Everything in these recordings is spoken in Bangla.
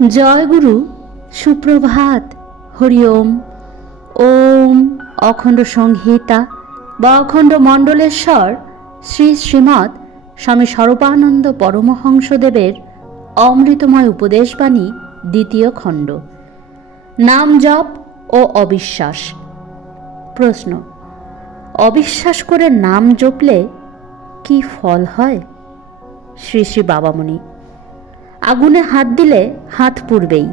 জয় গুরু, সুপ্রভাত, হরি ওম। ওম অখণ্ড সংহিতা বা অখণ্ড মণ্ডলেশ্বর শ্রী শ্রীমৎ স্বামী স্বরূপানন্দ পরমহংসদেবের অমৃতময় উপদেশবাণী, দ্বিতীয় খণ্ড, নাম জপ ও অবিশ্বাস। প্রশ্ন: অবিশ্বাস করে নাম জপলে কি ফল হয়? শ্রী শ্রী বাবামণি: আগুনে হাত দিলে হাত পুড়বেই।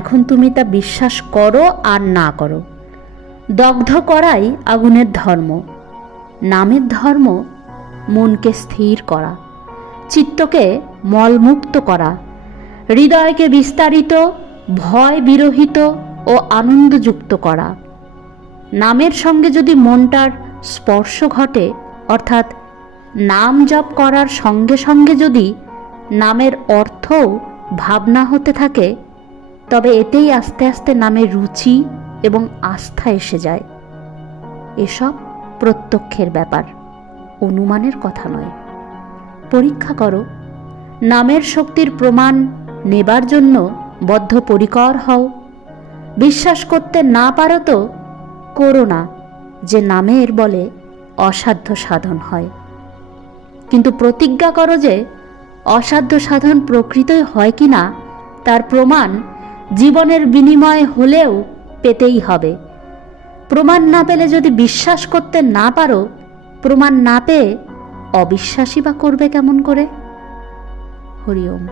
এখন তুমি তা বিশ্বাস করো আর না করো, দগ্ধ করাই আগুনের ধর্ম। নামের ধর্ম মনকে স্থির করা, চিত্তকে মলমুক্ত করা, হৃদয়কে বিস্তারিত, ভয় বিরহিত ও আনন্দযুক্ত করা। নামের সঙ্গে যদি মনটার স্পর্শ ঘটে, অর্থাৎ নাম জপ করার সঙ্গে সঙ্গে যদি নামের অর্থও ভাবনা হতে থাকে, তবে এতেই আস্তে আস্তে নামের রুচি এবং আস্থা এসে যায়। এসব প্রত্যক্ষের ব্যাপার, অনুমানের কথা নয়। পরীক্ষা করো, নামের শক্তির প্রমাণ নেবার জন্য বদ্ধপরিকর হও। বিশ্বাস করতে না পারো তো করো না যে নামের বলে অসাধ্য সাধন হয়, কিন্তু প্রতিজ্ঞা করো যে অসাধ্য সাধন প্রকৃতই হয় কিনা তার প্রমাণ জীবনের বিনিময়ে হলেও পেতেই হবে। প্রমাণ না পেলে যদি বিশ্বাস করতে না পারো, প্রমাণ না পেয়ে অবিশ্বাসী বা করবে কেমন করে? হরি ওম।